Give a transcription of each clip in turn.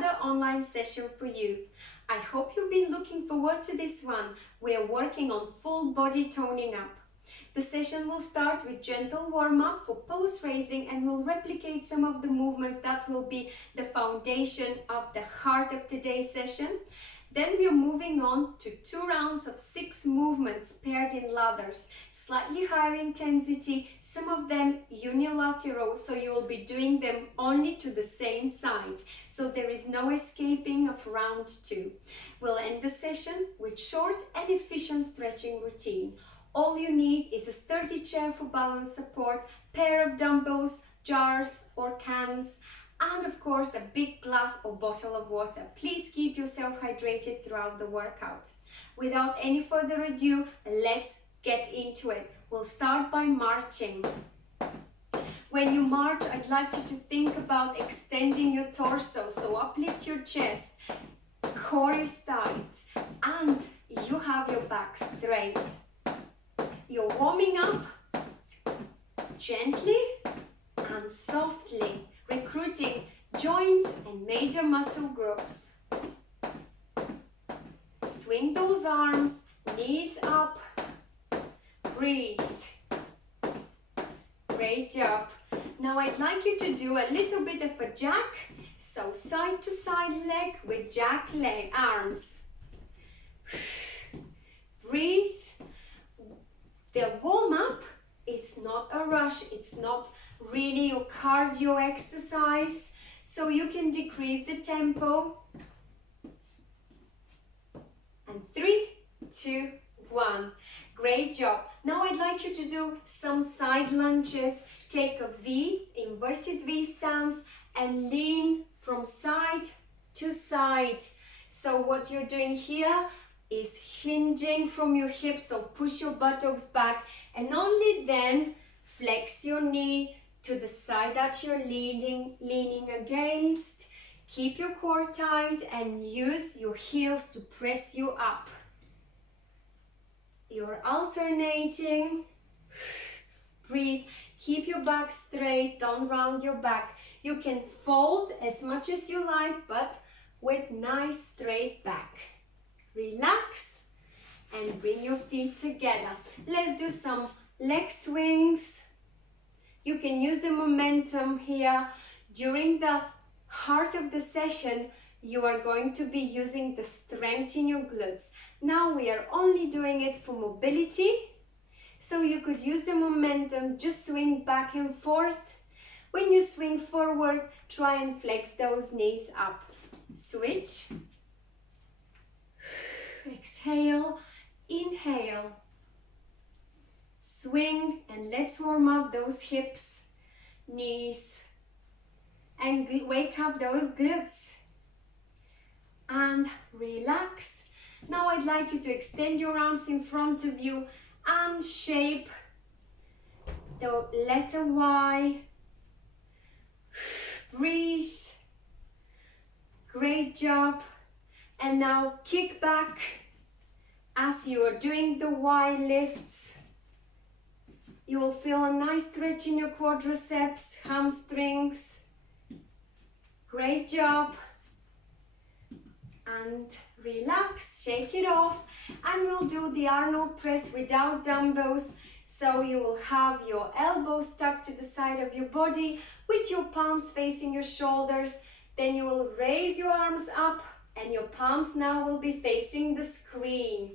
another online session for you. I hope you've been looking forward to this one. We are working on full body toning up. The session will start with gentle warm-up for pose raising and will replicate some of the movements that will be the foundation of the heart of today's session. Then we are moving on to 2 rounds of 6 movements paired in ladders, slightly higher intensity, some of them unilateral, so you will be doing them only to the same side. So there is no escaping of round 2. We'll end the session with short and efficient stretching routine. All you need is a sturdy chair for balance support, pair of dumbbells, jars or cans, and of course a big glass or bottle of water. Please keep yourself hydrated throughout the workout. Without any further ado, let's get into it. We'll start by marching. When you march, I'd like you to think about extending your torso, so uplift your chest, core is tight, and you have your back straight. You're warming up gently and softly, recruiting joints and major muscle groups. Swing those arms, knees up, breathe. Great job. Now I'd like you to do a little bit of a jack, so side to side leg with jack leg arms. Breathe. The warm-up is not a rush, it's not really your cardio exercise, so you can decrease the tempo. And 3, 2, 1. Great job. Now I'd like you to do some side lunges. Take a V, inverted V stance, and lean from side to side. So what you're doing here is hinging from your hips, so push your buttocks back, and only then flex your knee to the side that you're leaning against. Keep your core tight and use your heels to press you up. You're alternating. Breathe. Keep your back straight, don't round your back. You can fold as much as you like, but with nice straight back. Relax and bring your feet together. Let's do some leg swings. You can use the momentum here. During the heart of the session, you are going to be using the strength in your glutes. Now we are only doing it for mobility, so you could use the momentum, just swing back and forth. When you swing forward, try and flex those knees up. Switch. Exhale, inhale. Swing, and let's warm up those hips, knees, and wake up those glutes. And relax. Now I'd like you to extend your arms in front of you and shape the letter Y. Breathe. Great job. And now kick back as you are doing the Y lifts. You will feel a nice stretch in your quadriceps, hamstrings. Great job. And relax, shake it off, and we'll do the Arnold press without dumbbells. So you will have your elbows tucked to the side of your body with your palms facing your shoulders. Then you will raise your arms up and your palms now will be facing the screen.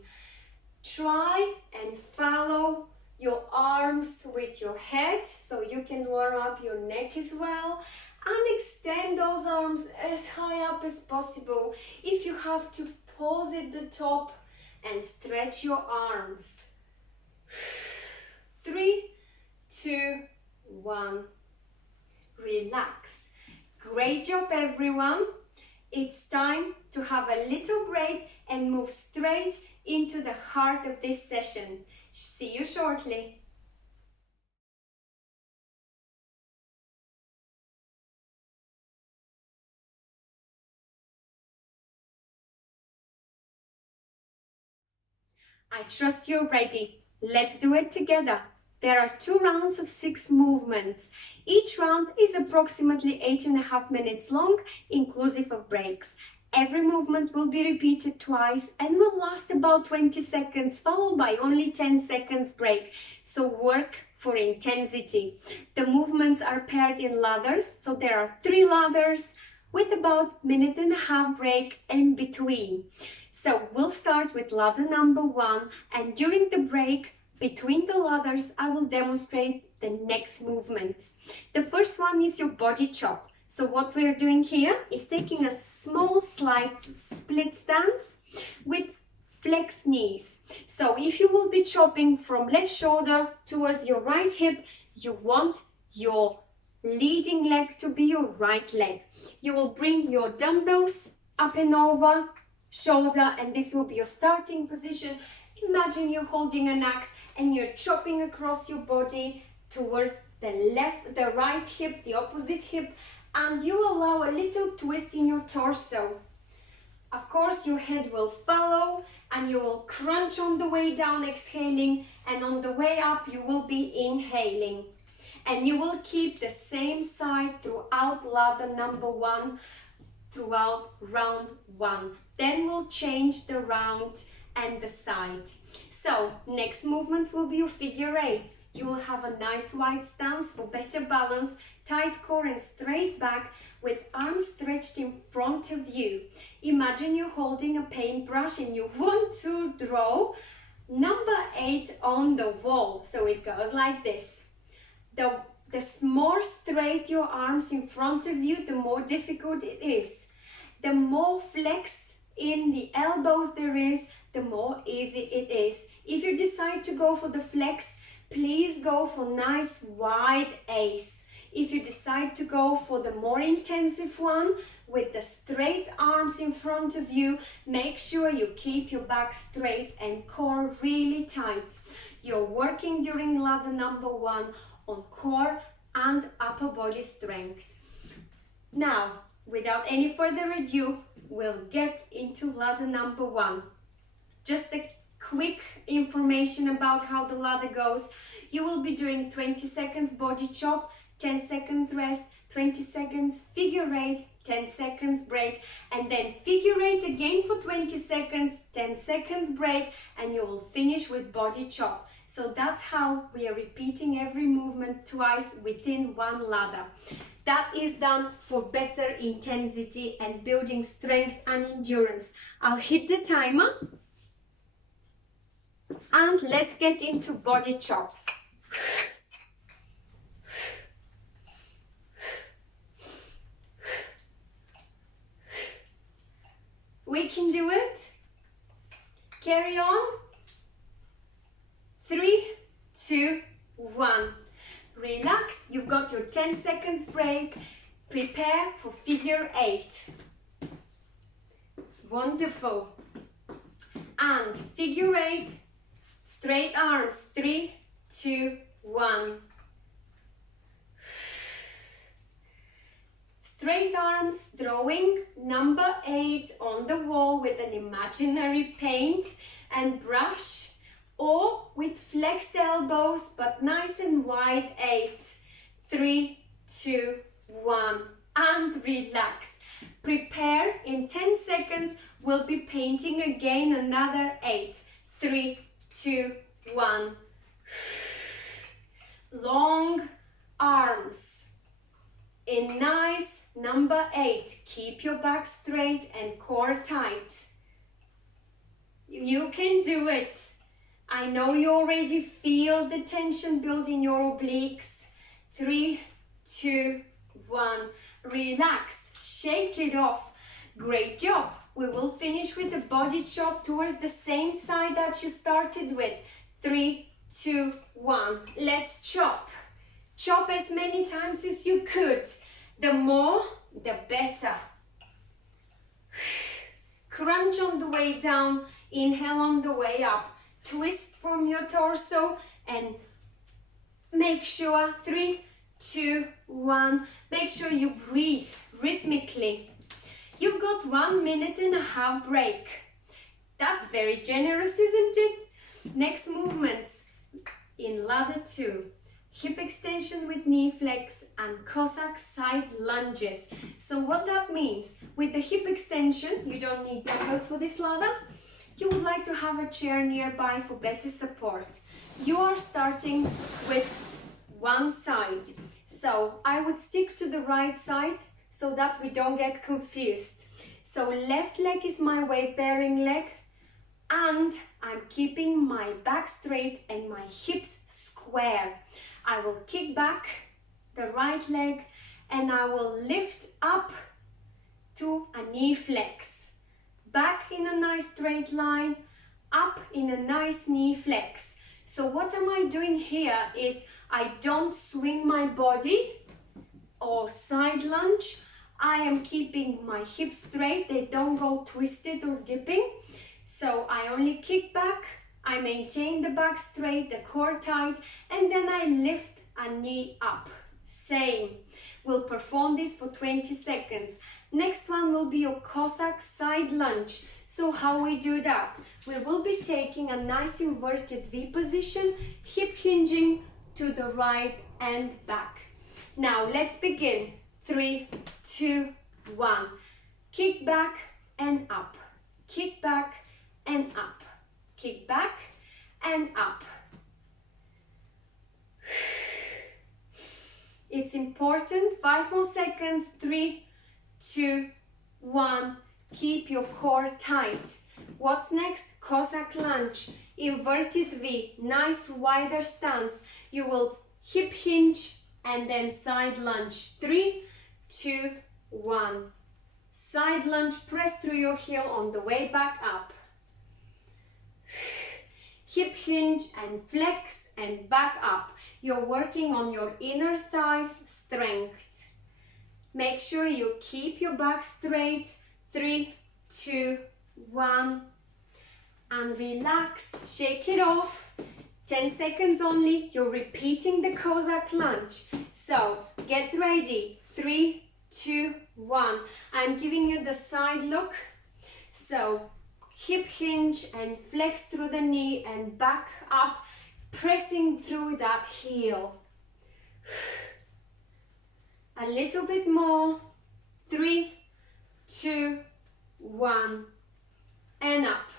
Try and follow your arms with your head so you can warm up your neck as well. And extend those arms as high up as possible. If you have to, pause at the top and stretch your arms. 3, 2, 1. Relax. Great job, everyone. It's time to have a little break and move straight into the heart of this session. See you shortly. I trust you're ready. Let's do it together. There are 2 rounds of 6 movements. Each round is approximately 8.5 minutes long, inclusive of breaks. Every movement will be repeated twice and will last about 20 seconds, followed by only 10 seconds break. So work for intensity. The movements are paired in ladders, so there are 3 ladders with about 1.5 minute break in between. So we'll start with ladder number 1, and during the break between the ladders, I will demonstrate the next movements. The first one is your body chop. So what we're doing here is taking a small slight split stance with flexed knees. So if you will be chopping from left shoulder towards your right hip, you want your leading leg to be your right leg. You will bring your dumbbells up and over shoulder, and this will be your starting position. Imagine you're holding an axe and you're chopping across your body towards the right hip, the opposite hip, and you allow a little twist in your torso. Of course, your head will follow and you will crunch on the way down, exhaling, and on the way up, you will be inhaling. And you will keep the same side throughout ladder number 1, throughout round 1. Then we'll change the round and the side. So next movement will be your figure 8. You will have a nice wide stance for better balance, tight core and straight back with arms stretched in front of you. Imagine you're holding a paintbrush and you want to draw number 8 on the wall. So it goes like this. The more straight your arms in front of you, the more difficult it is. The more flexed in the elbows there is, the more easy it is. If you decide to go for the flex, please go for nice wide A's. If you decide to go for the more intensive one with the straight arms in front of you, make sure you keep your back straight and core really tight. You're working during ladder number 1 on core and upper body strength. Now, without any further ado, we'll get into ladder number 1. Just a quick information about how the ladder goes. You will be doing 20 seconds body chop, 10 seconds rest, 20 seconds figure 8, 10 seconds break, and then figure 8 again for 20 seconds, 10 seconds break, and you will finish with body chop. So that's how we are repeating every movement twice within one ladder. That is done for better intensity and building strength and endurance. I'll hit the timer. And let's get into body chop. We can do it. Carry on. 3, 2, 1. Relax. You've got your 10 seconds break. Prepare for figure 8. Wonderful. And figure 8. Straight arms, 3, 2, 1. Straight arms, drawing number 8 on the wall with an imaginary paint and brush, or with flexed elbows but nice and wide 8. 3, 2, 1. And relax. Prepare. In 10 seconds, we'll be painting again another 8. 3, 2, 1. Long arms in nice number 8. Keep your back straight and core tight. You can do it. I know you already feel the tension build in your obliques. 3, 2, 1. Relax. Shake it off. Great job. We will finish with the body chop towards the same side that you started with. 3, 2, 1. Let's chop. Chop as many times as you could. The more, the better. Crunch on the way down. Inhale on the way up. Twist from your torso and make sure, 3, 2, 1. Make sure you breathe rhythmically. You've got 1.5 minutes break. That's very generous, isn't it? Next movements. in ladder 2. Hip extension with knee flex and Cossack side lunges. So what that means, with the hip extension, you don't need dumbbells for this ladder. You would like to have a chair nearby for better support. You are starting with one side. So I would stick to the right side so that we don't get confused. So left leg is my weight bearing leg, and I'm keeping my back straight and my hips square. I will kick back the right leg and I will lift up to a knee flex. Back in a nice straight line, up in a nice knee flex. So what am I doing here is I don't swing my body or side lunge. I am keeping my hips straight, they don't go twisted or dipping. So I only kick back, I maintain the back straight, the core tight, and then I lift a knee up. Same. We'll perform this for 20 seconds. Next one will be a Cossack side lunge. So how we do that? We will be taking a nice inverted V position, hip hinging to the right and back. Now let's begin. 3, 2, 1. Kick back and up. Kick back and up. Kick back and up. It's important. 5 more seconds. 3, 2, 1. Keep your core tight. What's next? Cossack lunge. Inverted V. Nice wider stance. You will hip hinge and then side lunge. 3, 2, 1. Side lunge. Press through your heel on the way back up. Hip hinge and flex and back up. You're working on your inner thighs strength. Make sure you keep your back straight. 3, 2, 1. And relax. Shake it off. 10 seconds only. You're repeating the Cossack lunge. So get ready. 3, 2, 1. I'm giving you the side look. So hip hinge and flex through the knee and back up, pressing through that heel. A little bit more. 3, 2, 1. And up.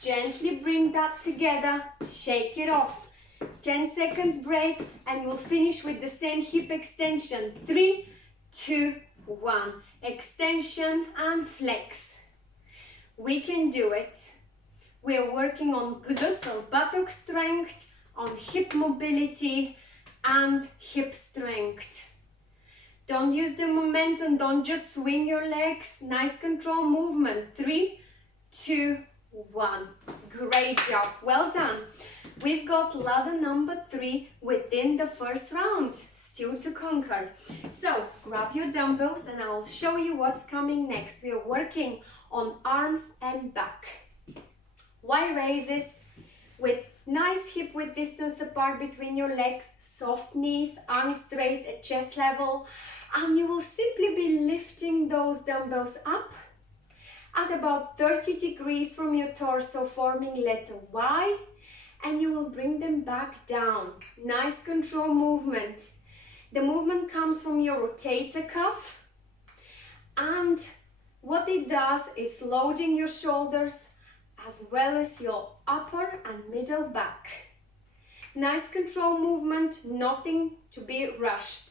Gently bring that together. Shake it off. 10 seconds break and we'll finish with the same hip extension. 3, 2, 1. Extension and flex. We can do it. We're working on glutes or buttock strength, on hip mobility and hip strength. Don't use the momentum, don't just swing your legs. Nice control movement. 3, 2, 1. Great job. Well done. We've got ladder number 3 within the first round. Still to conquer. So grab your dumbbells and I'll show you what's coming next. We are working on arms and back. Y raises with nice hip width distance apart between your legs, soft knees, arms straight at chest level, and you will simply be lifting those dumbbells up at about 30 degrees from your torso, forming letter Y, and you will bring them back down. Nice control movement. The movement comes from your rotator cuff, and what it does is loading your shoulders as well as your upper and middle back. Nice control movement, nothing to be rushed.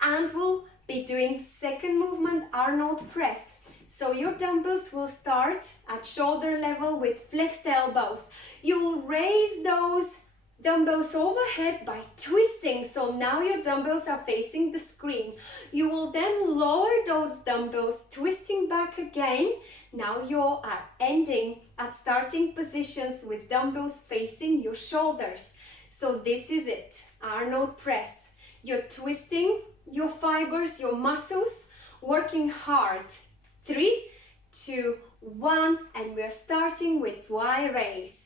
And we'll be doing second movement, Arnold press. So your dumbbells will start at shoulder level with flexed elbows. You will raise those dumbbells overhead by twisting. So now your dumbbells are facing the screen. You will then lower those dumbbells, twisting back again. Now you are ending at starting positions with dumbbells facing your shoulders. So this is it, Arnold press. You're twisting your fibers, your muscles, working hard. 3, 2, 1, and we're starting with Y raise.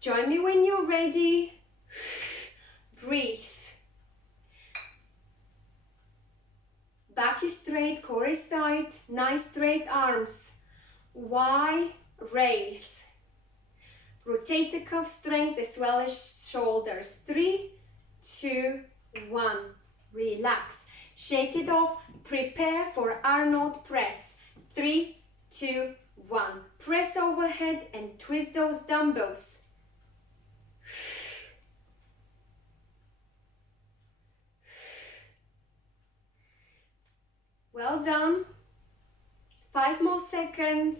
Join me when you're ready. Breathe. Back is straight, core is tight, nice straight arms. Y raise. Rotate the cuff strength as well as shoulders. 3, 2, 1. Relax. Shake it off. Prepare for Arnold press. 3, 2, 1. Press overhead and twist those dumbbells. Well done. 5 more seconds.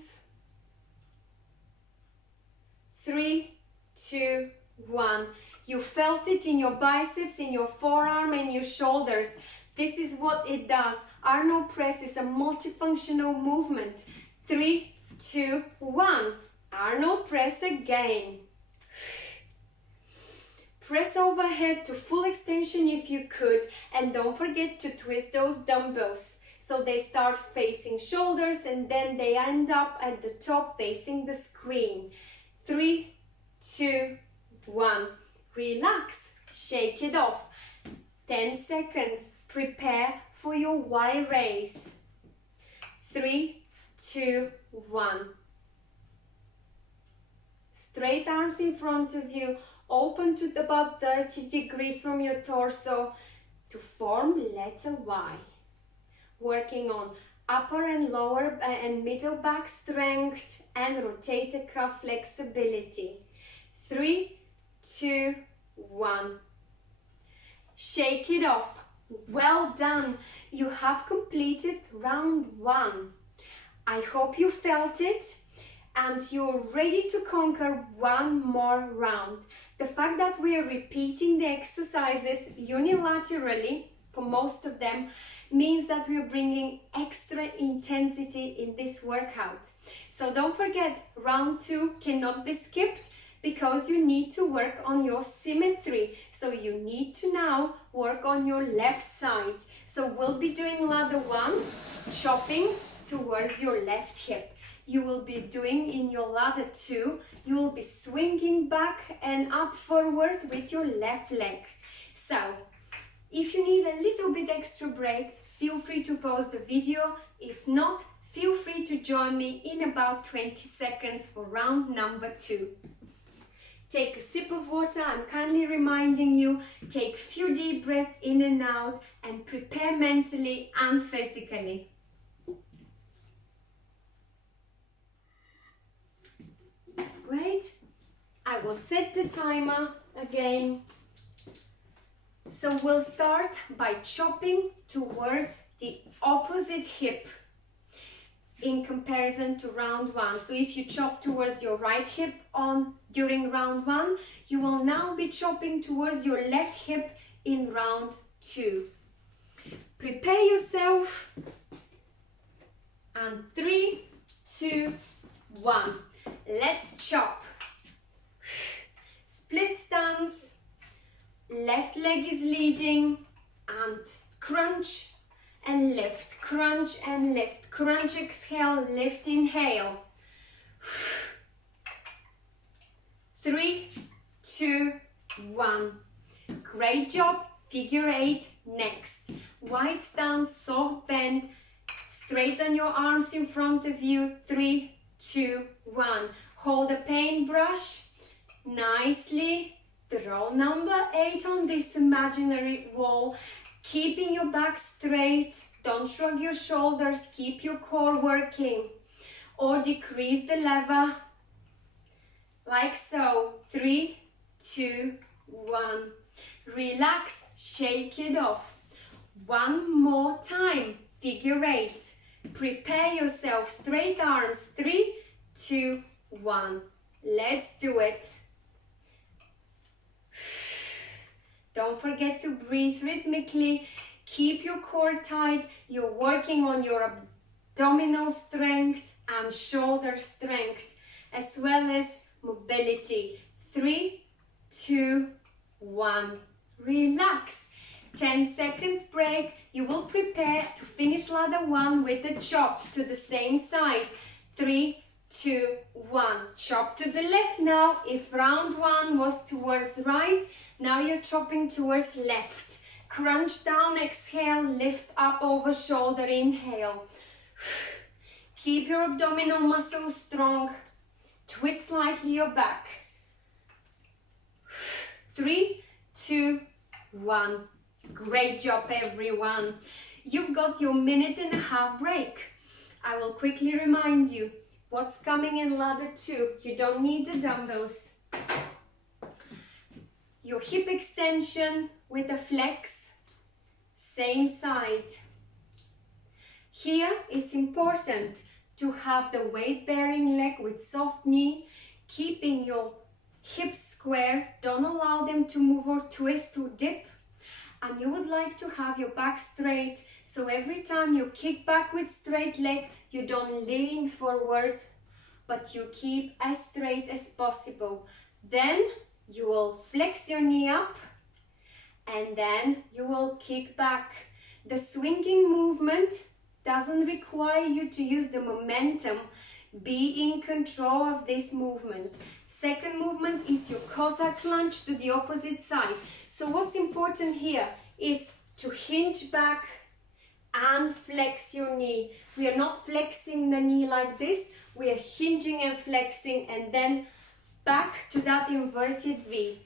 3, 2, 1. You felt it in your biceps, in your forearm and your shoulders. This is what it does. Arnold press is a multifunctional movement. 3, 2, 1. Arnold press again. Press overhead to full extension if you could, and don't forget to twist those dumbbells so they start facing shoulders and then they end up at the top facing the screen. 3, 2, 1. Relax. Shake it off. 10 seconds. Prepare for your Y raise. 3, 2, 1. Straight arms in front of you. Open to about 30 degrees from your torso to form letter Y. Working on upper and lower and middle back strength and rotator cuff flexibility. 3, 2, 1. Shake it off. Well done. You have completed round 1. I hope you felt it and you're ready to conquer one more round. The fact that we are repeating the exercises unilaterally for most of them means that we are bringing extra intensity in this workout. So don't forget, round 2 cannot be skipped because you need to work on your symmetry. So you need to now work on your left side. So we'll be doing ladder 1, chopping towards your left hip. You will be doing in your ladder 2, you will be swinging back and up forward with your left leg. So if you need a little bit extra break, feel free to pause the video. If not, feel free to join me in about 20 seconds for round number 2. Take a sip of water. I'm kindly reminding you, take a few deep breaths in and out and prepare mentally and physically. Great. I will set the timer again. So we'll start by chopping towards the opposite hip in comparison to round 1. So if you chop towards your right hip during round 1, you will now be chopping towards your left hip in round 2. Prepare yourself. And 3, 2, 1. Let's chop. Split stance. Left leg is leading and crunch and lift, crunch and lift, crunch, exhale, lift, inhale. 3, 2, 1. Great job. Figure 8 next. Wide stance, soft bend, straighten your arms in front of you. 3, 2, 1. Hold a paintbrush nicely. Draw number 8 on this imaginary wall, keeping your back straight. Don't shrug your shoulders, keep your core working. Or decrease the lever, like so. 3, 2, 1. Relax, shake it off. One more time, figure 8. Prepare yourself, straight arms. 3, 2, 1. Let's do it. Don't forget to breathe rhythmically. Keep your core tight. You're working on your abdominal strength and shoulder strength, as well as mobility. 3, 2, 1. Relax. 10 seconds break. You will prepare to finish ladder 1 with a chop to the same side. 3, 2, 1. Chop to the left now. If round 1 was towards right, now you're chopping towards left. Crunch down, exhale, lift up over shoulder, inhale. Keep your abdominal muscles strong. Twist slightly your back. 3, 2, 1. Great job, everyone. You've got your 1.5-minute break. I will quickly remind you what's coming in ladder 2. You don't need the dumbbells. Your hip extension with a flex, same side. Here it's important to have the weight-bearing leg with soft knee, keeping your hips square. Don't allow them to move or twist or dip. And you would like to have your back straight, so every time you kick back with straight leg, you don't lean forward, but you keep as straight as possible. Then you will flex your knee up, and then you will kick back. The swinging movement doesn't require you to use the momentum. Be in control of this movement. Second movement is your Cossack lunge to the opposite side. So what's important here is to hinge back and flex your knee. We are not flexing the knee like this. We are hinging and flexing, and then back to that inverted V.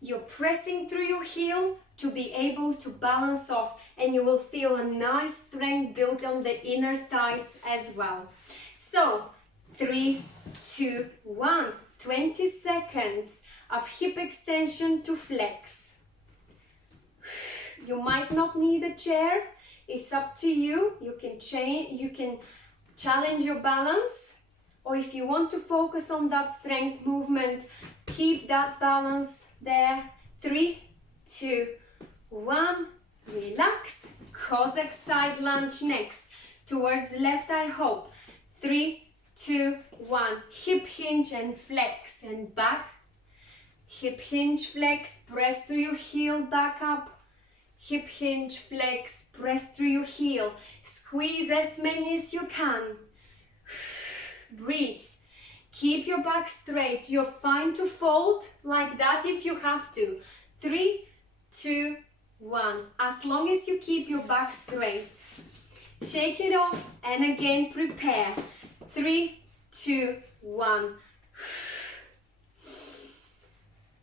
You're pressing through your heel to be able to balance off, and you will feel a nice strength built on the inner thighs as well. So 3, 2, 1, 20 seconds of hip extension to flex. You might not need a chair, it's up to you. You can challenge your balance, or if you want to focus on that strength movement, keep that balance there. 3, 2, 1, relax. Cossack side lunge next, towards left, I hope. 3, 2, 1, hip hinge and flex, and back. Hip hinge, flex, press through your heel, back up. Hip hinge, flex, press through your heel. Squeeze as many as you can. Breathe. Keep your back straight. You're fine to fold like that if you have to. 3, 2, 1. As long as you keep your back straight. Shake it off, and again prepare. 3, 2, 1.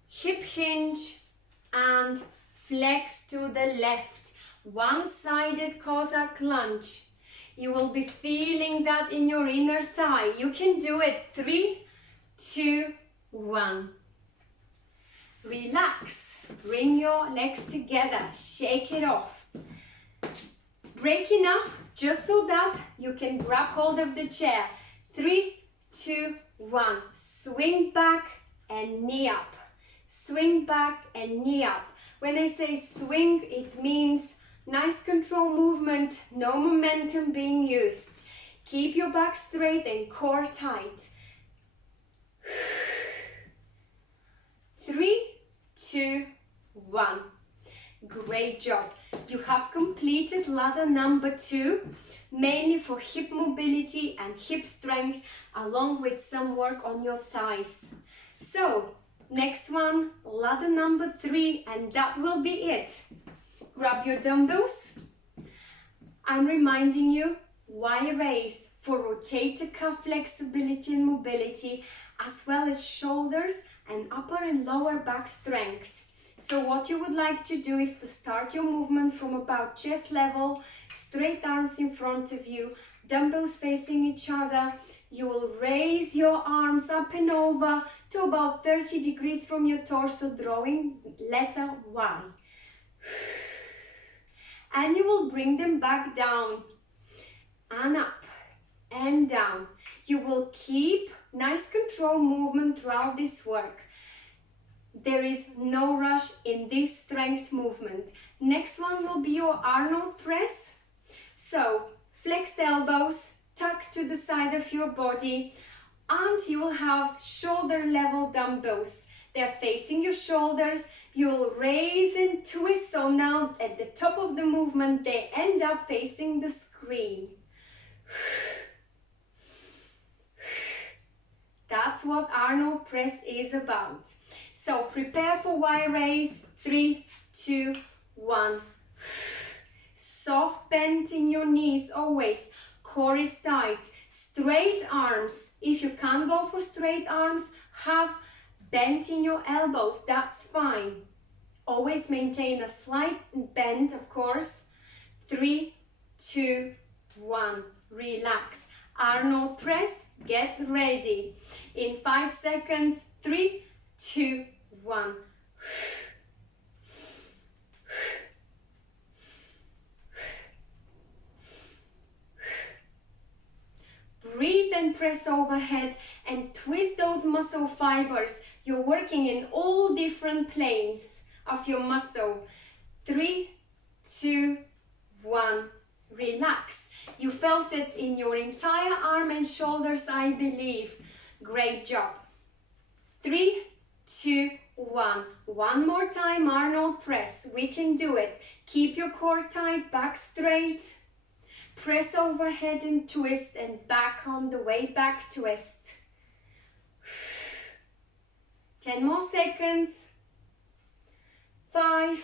Hip hinge and flex to the left. One-sided Cossack lunge. You will be feeling that in your inner thigh. You can do it. 3, 2, 1. Relax. Bring your legs together. Shake it off. Break enough just so that you can grab hold of the chair. 3, 2, 1. Swing back and knee up. Swing back and knee up. When I say swing, it means nice control movement, no momentum being used. Keep your back straight and core tight. 3, 2, 1. Great job. You have completed ladder number 2, mainly for hip mobility and hip strength, along with some work on your thighs. So, next one, ladder number 3, and that will be it. Grab your dumbbells. I'm reminding you, Y raise for rotator cuff flexibility and mobility, as well as shoulders and upper and lower back strength. So what you would like to do is to start your movement from about chest level, straight arms in front of you, dumbbells facing each other. You will raise your arms up and over to about 30 degrees from your torso, drawing letter Y. And you will bring them back down and up and down. You will keep nice control movement throughout this work. There is no rush in this strength movement. Next one will be your Arnold press. So flexed elbows, tuck to the side of your body, and you will have shoulder level dumbbells. They're facing your shoulders. You'll raise and twist, so now at the top of the movement they end up facing the screen. That's what Arnold press is about. So prepare for Y raise. 3, 2, 1. Soft bend in your knees always. Core is tight. Straight arms. If you can't go for straight arms, have bend in your elbows, that's fine. Always maintain a slight bend, of course. 3, 2, 1. Relax. Arnold press, get ready. In 5 seconds, 3, 2, 1. Breathe and press overhead and twist those muscle fibers. You're working in all different planes of your muscle. 3, 2, 1. Relax. You felt it in your entire arm and shoulders, I believe. Great job. 3, 2, 1. One more time, Arnold press. We can do it. Keep your core tight, back straight. Press overhead and twist, and back on the way back, twist. 10 more seconds. 5,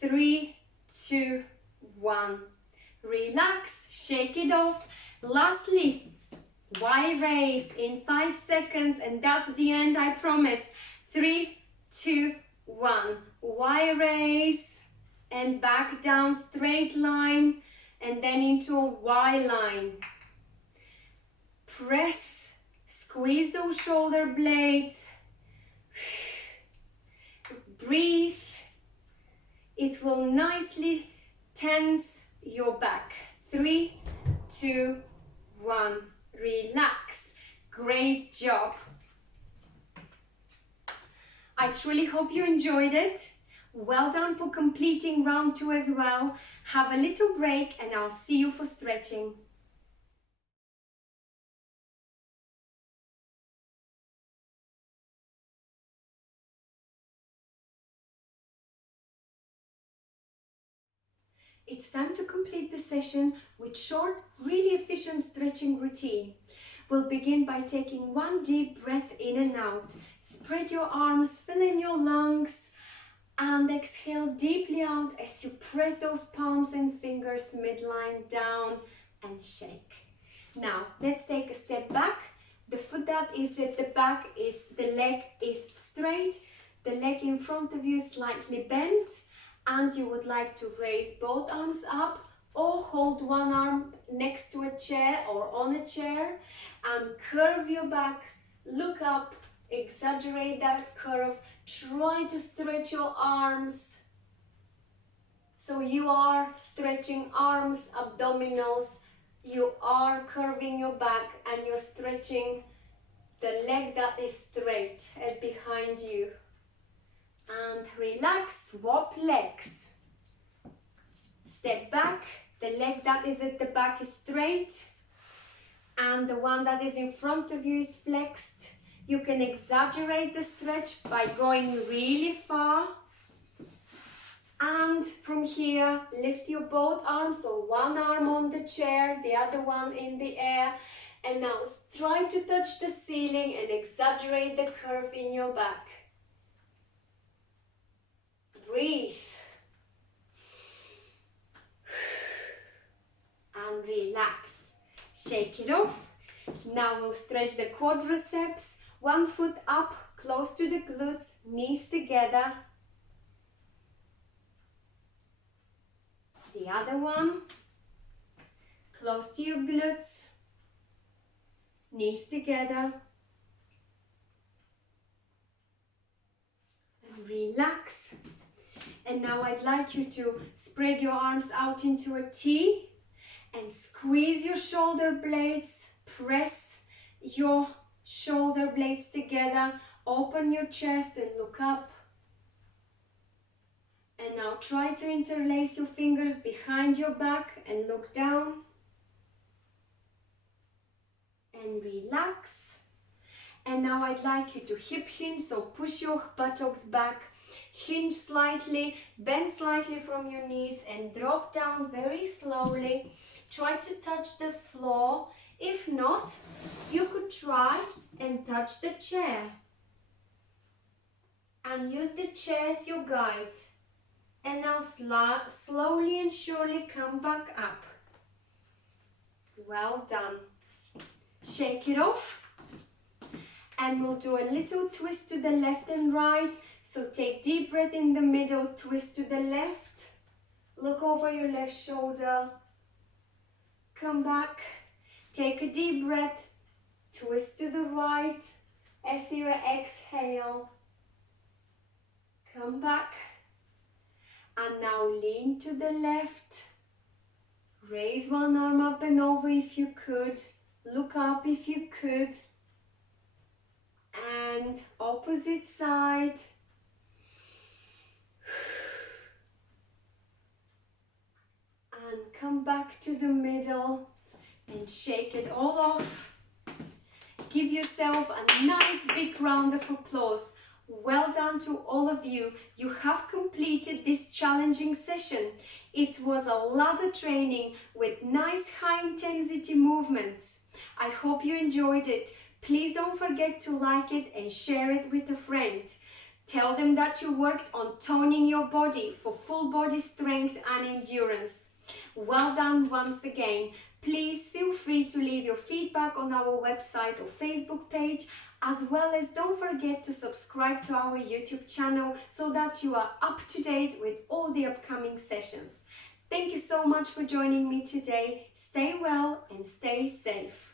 3, 2, 1. Relax, shake it off. Lastly, Y raise in 5 seconds, and that's the end, I promise. 3, 2, 1. Y raise and back down, straight line, and then into a Y line. Press, squeeze those shoulder blades. Breathe. It will nicely tense your back. 3, 2, 1. Relax. Great job. I truly hope you enjoyed it. Well done for completing round 2 as well. Have a little break and I'll see you for stretching. It's time to complete the session with short, really efficient stretching routine. We'll begin by taking one deep breath in and out. Spread your arms, fill in your lungs, and exhale deeply out as you press those palms and fingers midline down and shake. Now, let's take a step back. The foot that is at the back is, the leg is straight, the leg in front of you is slightly bent, and you would like to raise both arms up or hold one arm next to a chair or on a chair and curve your back, look up, exaggerate that curve, try to stretch your arms. So you are stretching arms, abdominals, you are curving your back and you're stretching the leg that is straight and behind you. And relax, swap legs. Step back, the leg that is at the back is straight and the one that is in front of you is flexed. You can exaggerate the stretch by going really far. And from here, lift your both arms, so one arm on the chair, the other one in the air. And now try to touch the ceiling and exaggerate the curve in your back. Breathe. And relax. Shake it off. Now we'll stretch the quadriceps. One foot up, close to the glutes, knees together. The other one, close to your glutes, knees together. And relax. And now I'd like you to spread your arms out into a T and squeeze your shoulder blades, press your shoulder blades together, open your chest and look up. And now try to interlace your fingers behind your back and look down. And relax. And now I'd like you to hip hinge, so push your buttocks back, hinge slightly, bend slightly from your knees and drop down very slowly. Try to touch the floor. If not, you could try and touch the chair. And use the chair as your guide. And now slowly and surely come back up. Well done. Shake it off. And we'll do a little twist to the left and right. So take deep breath in the middle, twist to the left. Look over your left shoulder. Come back. Take a deep breath. Twist to the right as you exhale. Come back. And now lean to the left. Raise one arm up and over if you could. Look up if you could. And opposite side. And come back to the middle and shake it all off. Give yourself a nice big round of applause. Well done to all of you. You have completed this challenging session. It was a lot of training with nice high intensity movements. I hope you enjoyed it. Please don't forget to like it and share it with a friend. Tell them that you worked on toning your body for full body strength and endurance. Well done once again. Please feel free to leave your feedback on our website or Facebook page, as well as don't forget to subscribe to our YouTube channel so that you are up to date with all the upcoming sessions. Thank you so much for joining me today. Stay well and stay safe.